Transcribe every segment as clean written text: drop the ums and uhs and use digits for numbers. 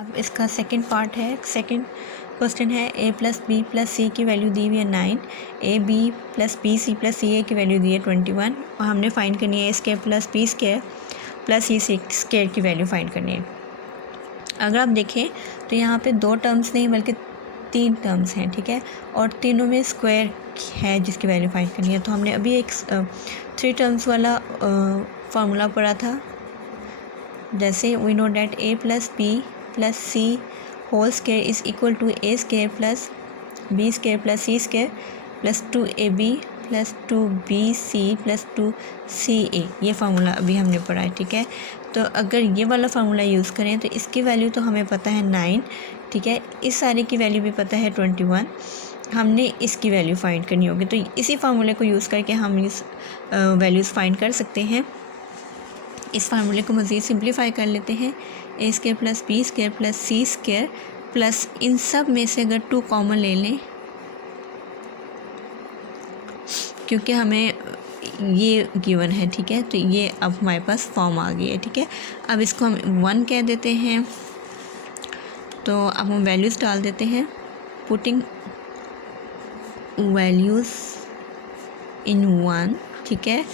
अब इसका second part है, सेकंड क्वेश्चन है a plus B plus C की वैल्यू दी हुई है 9, A B plus B C plus C A की वैल्यू दी है 21 और हमने फाइंड करनी है A square plus B square plus C square की वैल्यू फाइंड करनी है। अगर आप देखें तो यहाँ पे 2 टर्म्स नहीं बल्कि 3 टर्म्स हैं, ठीक है, और तीनों में स्क्वायर है जिसकी वैल्यू फाइंड करनी है। तो हमने अभी एक 3 टर्म्स वाला फार्मूला पढ़ा था, जैसे we know that a plus B plus c whole square is equal to a square plus B square plus C square plus 2ab plus 2bc plus 2ca। ये फार्मूला अभी हमने पढ़ा है, ठीक है। तो अगर ये वाला फार्मूला यूज़ करें तो इसकी वैल्यू तो हमें पता है 9, ठीक है, इस सारे की वैल्यू भी पता है 21, हमने इसकी वैल्यू फाइंड करनी होगी। तो इसी फार्मूले को यूज़ करके हम इस वैल्यूज़ फाइंड कर सकते हैं। इस फार्मूले को मज़ीद सिंप्लीफाई कर लेते हैं, A square plus B square plus C square plus इन सब में से अगर 2 कॉमन ले लें, क्योंकि हमें ये गिवन है, ठीक है, तो ये अब हमारे पास फॉर्म आ गई है, ठीक है। अब इसको हम 1 कह देते हैं। तो अब हम वैल्यूज़ डाल देते हैं, पुटिंग वैल्यूज़ इन 1, ठीक है।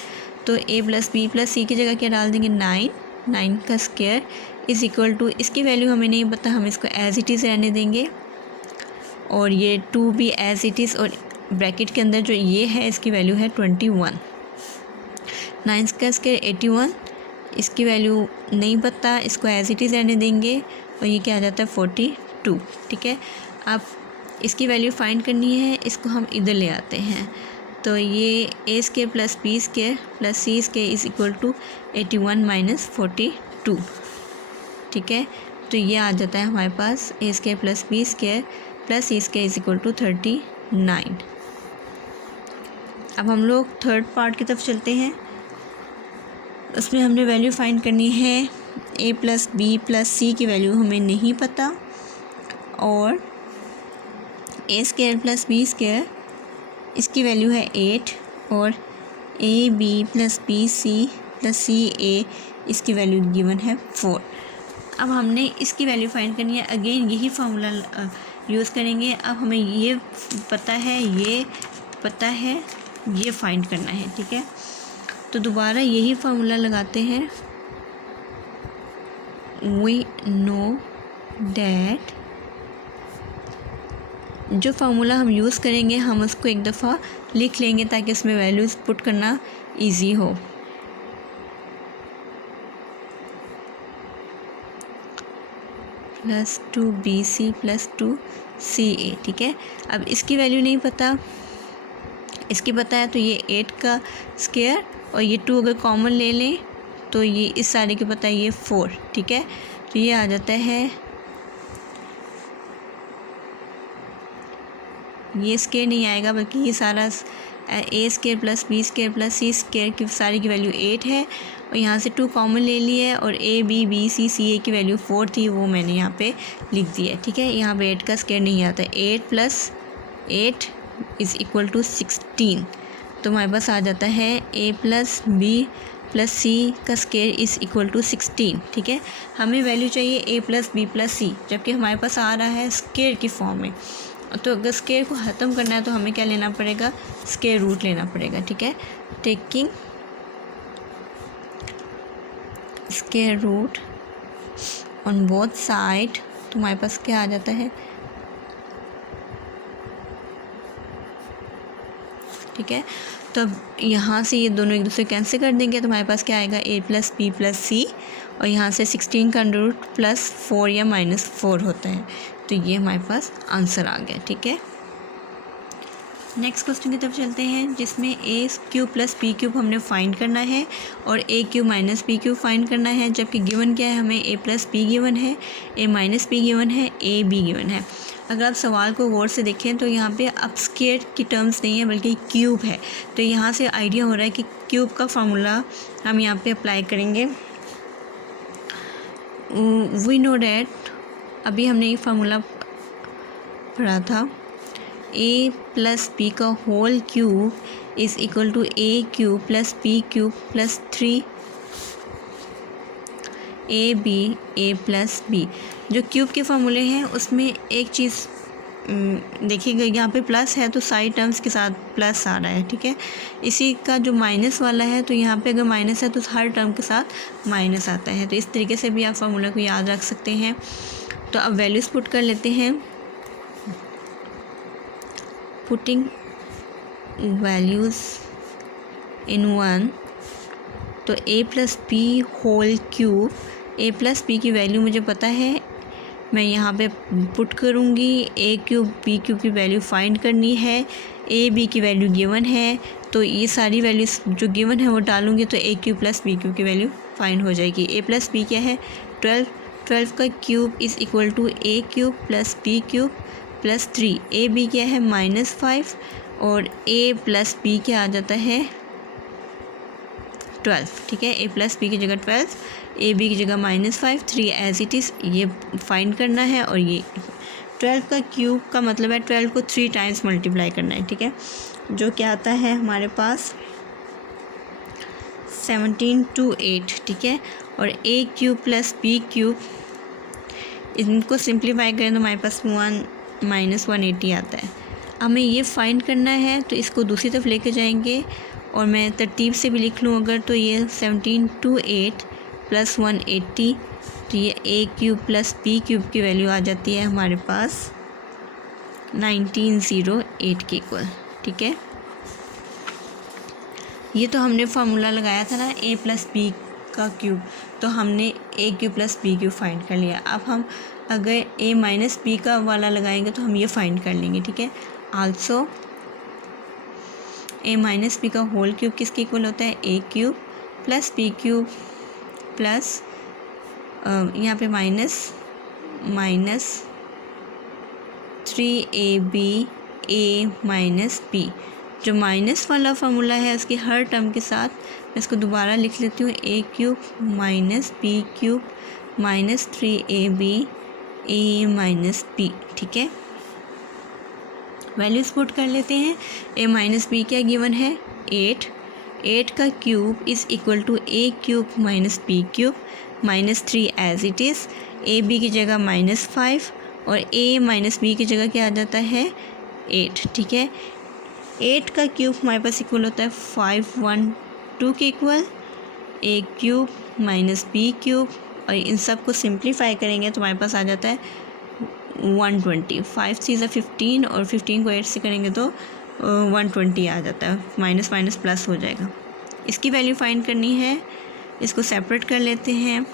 तो ए प्लस बी प्लस सी की जगह क्या डाल देंगे 9 का स्क्वायर इज़ इक्वल टू, इसकी वैल्यू हमें नहीं पता, हम इसको एज़ इट इज़ रहने देंगे और ये 2 भी एज़ इट इज़, और ब्रैकेट के अंदर जो ये है इसकी वैल्यू है 21। 9 का स्क्वायर 81, इसकी वैल्यू नहीं पता, इसको एज़ इट इज़ रहने देंगे और ये क्या आ जाता है 42, ठीक है। अब इसकी वैल्यू फाइंड करनी है, इसको हम इधर ले आते हैं। तो ये A square plus B square plus C square is equal to 81 minus 42, ठीक है। तो ये आ जाता है हमारे पास A square plus B square plus C square is equal to 39। अब हम लोग थर्ड पार्ट की तरफ चलते हैं। उसमें हमने वैल्यू फाइंड करनी है, A plus B plus C की वैल्यू हमें नहीं पता और A square plus B square इसकी वैल्यू है 8 और A B plus B C plus C A इसकी वैल्यू गिवन है 4। अब हमने इसकी वैल्यू फाइंड करनी है, अगेन यही फार्मूला यूज़ करेंगे। अब हमें ये पता है, ये पता है, ये फाइंड करना है, ठीक है। तो दोबारा यही फार्मूला लगाते हैं, वी नो डैट, जो फार्मूला हम यूज़ करेंगे हम उसको एक दफ़ा लिख लेंगे ताकि उसमें वैल्यूज़ पुट करना इजी हो। प्लस 2bc प्लस 2ca, ठीक है। अब इसकी वैल्यू नहीं पता, इसकी पता है, तो ये 8 का स्क्वायर और ये 2 अगर कॉमन ले लें तो ये इस सारे की पता है ये 4, ठीक है। तो ये आ जाता है, ये स्क्वायर नहीं आएगा बल्कि ये सारा A square plus B square plus C square की सारी की वैल्यू 8 है और यहाँ से 2 कॉमन ले ली है और A B B C C A की वैल्यू 4 थी, वो मैंने यहाँ पे लिख दी है, ठीक है। यहाँ पे 8 का स्क्वायर नहीं आता, 8 प्लस 8 इज़ इक्वल टू 16। तो हमारे पास आ जाता है ए प्लस बी प्लस सी का स्क्वायर इज़ इक्वल टू 16, ठीक है। हमें वैल्यू चाहिए ए प्लस बी प्लस सी, जबकि हमारे पास आ रहा है स्क्वायर की फॉर्म में। तो अगर स्क्वायर को ख़त्म करना है तो हमें क्या लेना पड़ेगा, स्क्वायर रूट लेना पड़ेगा, ठीक है। Taking square root on both side, तो हमारे पास क्या आ जाता है, ठीक है। तो अब यहाँ से ये दोनों एक दूसरे कैंसिल कर देंगे तो हमारे पास क्या आएगा, ए प्लस बी प्लस सी और यहाँ से 16 का रूट प्लस 4 या माइनस 4 होता है। तो ये हमारे पास आंसर आ गया, ठीक है। नेक्स्ट क्वेश्चन की तरफ चलते हैं, जिसमें A cube plus B cube हमने फाइंड करना है और A cube minus B cube find करना है, जबकि गिवन क्या है, हमें ए प्लस बी गिवन है, ए माइनस बी गिवन है, ए बी गिवन है। अगर आप सवाल को गौर से देखें तो यहाँ पे अब स्क्वायर की टर्म्स नहीं है बल्कि क्यूब है। तो यहाँ से आइडिया हो रहा है कि क्यूब का फार्मूला हम यहाँ पे अप्लाई करेंगे। वी नो डैट, अभी हमने ये फार्मूला पढ़ा था, ए प्लस बी का whole cube is equal to a cube plus B cube plus 3 a b a plus b. जो क्यूब के फार्मूले हैं उसमें एक चीज़ देखिएगा, यहाँ पे प्लस है तो सारी टर्म्स के साथ प्लस आ रहा है, ठीक है। इसी का जो माइनस वाला है तो यहाँ पे अगर माइनस है तो हर टर्म के साथ माइनस आता है। तो इस तरीके से भी आप फार्मूला को याद रख सकते हैं। तो अब वैल्यूज़ पुट कर लेते हैं। पुटिंग वैल्यूज़ इन 1, तो a plus b whole cube, a plus b की वैल्यू मुझे पता है, मैं यहाँ पे पुट करूँगी। a क्यूब b क्यूब की वैल्यू फाइंड करनी है, a b की वैल्यू गिवन है, तो ये सारी वैल्यूज़ जो गिवन है वो डालूँगी तो a क्यूब प्लस b क्यूब की वैल्यू फाइंड हो जाएगी। a प्लस बी क्या है 12, 12 का cube is equal to a क्यूब plus b cube plus 3, a b क्या है -5 और a प्लस b क्या आ जाता है 12, ठीक है। a प्लस बी की जगह 12, ए बी की जगह -5, 3 एज इट इज़, ये फाइंड करना है। और ये 12 का क्यूब का मतलब है 12 को 3 टाइम्स मल्टीप्लाई करना है, ठीक है। जो क्या आता है हमारे पास 17 to 8, ठीक है। और a क्यूब प्लस b क्यूब, इनको सिंप्लीफाई करें तो हमारे पास 180 आता है। हमें ये फाइंड करना है तो इसको दूसरी तरफ लेके जाएंगे और मैं तरतीब से भी लिख लूँ अगर, तो ये 17 to 8 प्लस 180, तो ये a क्यूब प्लस b क्यूब की वैल्यू आ जाती है हमारे पास 1908 के इक्वल, ठीक है। ये तो हमने फार्मूला लगाया था ना a प्लस बी का क्यूब, तो हमने a क्यूब प्लस b क्यूब फाइंड कर लिया। अब हम अगर a माइनस बी का वाला लगाएंगे तो हम ये फाइंड कर लेंगे, ठीक है। आल्सो a माइनस बी का होल क्यूब किसके इक्वल होता है a क्यूब प्लस b क्यूब प्लस यहाँ पे minus 3ab a minus b। जो माइनस वाला फार्मूला है उसके हर टर्म के साथ मैं इसको दोबारा लिख लेती हूँ, a cube minus b cube minus 3ab a minus b, ठीक है। वैल्यूज पुट कर लेते हैं। a माइनस बी क्या गिवन है 8 का cube is equal to a cube minus b cube minus 3 as it is, a b की जगह -5 और a माइनस बी की जगह क्या आ जाता है 8, ठीक है। 8 का क्यूब हमारे पास इक्वल होता है 512 के equal, a cube minus b cube, और इन सब को सिंप्लीफाई करेंगे तो हमारे पास आ जाता है 120। 5 3 = 15 और 15 को 8 से करेंगे तो 120 आ जाता है, माइनस माइनस प्लस हो जाएगा। इसकी वैल्यू फाइंड करनी है, इसको सेपरेट कर लेते हैं।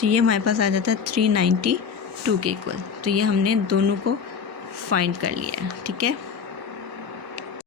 तो ये हमारे पास आ जाता है 392 के इक्वल। तो ये हमने दोनों को फाइंड कर लिया है, ठीक है।